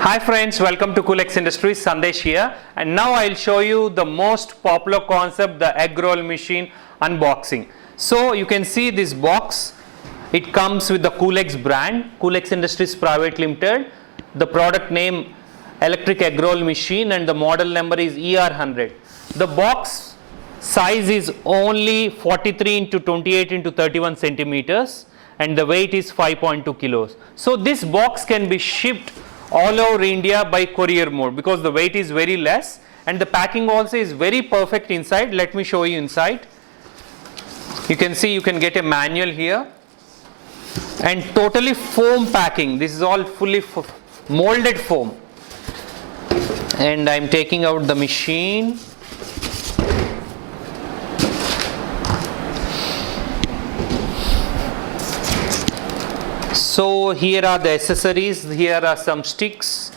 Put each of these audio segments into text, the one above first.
Hi friends, welcome to Cool X Industries. Sandesh here, and now I'll show you the most popular concept, the egg roll machine unboxing. So you can see this box. It comes with the Cool X brand, Cool X Industries Private Limited. The product name electric egg roll machine and the model number is ER100. The box size is only 43 into 28 into 31 centimeters and the weight is 5.2 kilos. So this box can be shipped all over India by courier mode because the weight is very less and the packing also is very perfect inside. Let me show you inside. You can see you can get a manual here and totally foam packing. This is all fully molded foam. And I am taking out the machine. So here are the accessories, here are some sticks,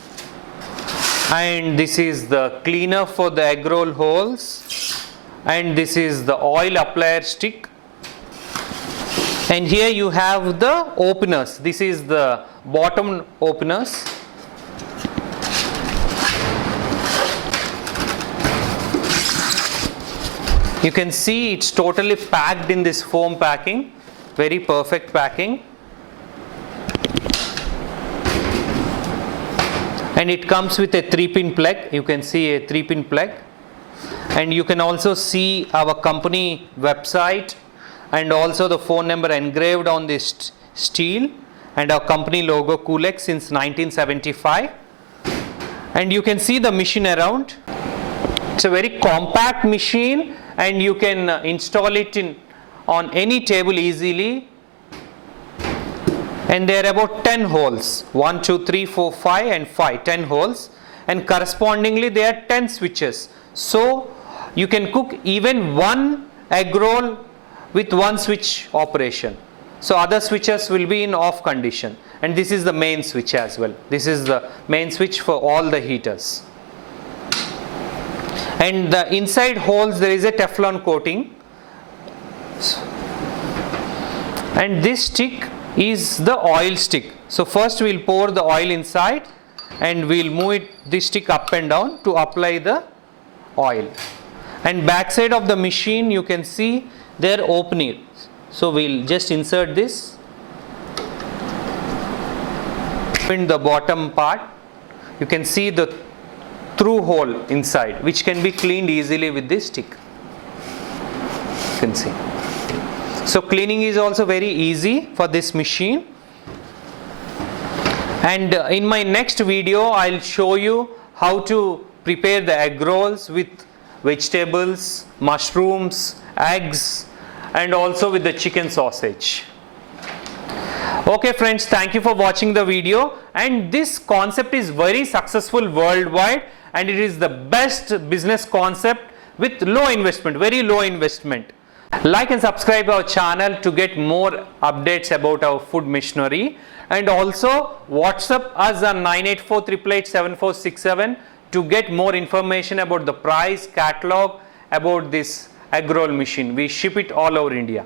and this is the cleaner for the egg roll holes, and this is the oil applier stick, and here you have the openers. This is the bottom openers. You can see it's totally packed in this foam packing, very perfect packing. And it comes with a 3-pin plug. You can see a 3-pin plug, and you can also see our company website and also the phone number engraved on this steel and our company logo Cool X since 1975. And you can see the machine around. It's a very compact machine and you can install it on any table easily. And there are about 10 holes, 1, 2, 3, 4, 5 and 5, 10 holes, and correspondingly there are 10 switches. So you can cook even one egg roll with one switch operation. So other switches will be in off condition, and this is the main switch as well. This is the main switch for all the heaters. And the inside holes there is a Teflon coating, and this stick is the oil stick. So first we will pour the oil inside and we will move this stick up and down to apply the oil. And back side of the machine you can see there opening. So we will just insert this in the bottom part. You can see the through hole inside which can be cleaned easily with this stick. You can see. So cleaning is also very easy for this machine. And in my next video I'll show you how to prepare the egg rolls with vegetables, mushrooms, eggs, and also with the chicken sausage. Okay friends, thank you for watching the video, and this concept is very successful worldwide and it is the best business concept with low investment, very low investment. Like and subscribe our channel to get more updates about our food machinery, and also WhatsApp us on 984887467 to get more information about the price, catalog, about this egg roll machine. We ship it all over India.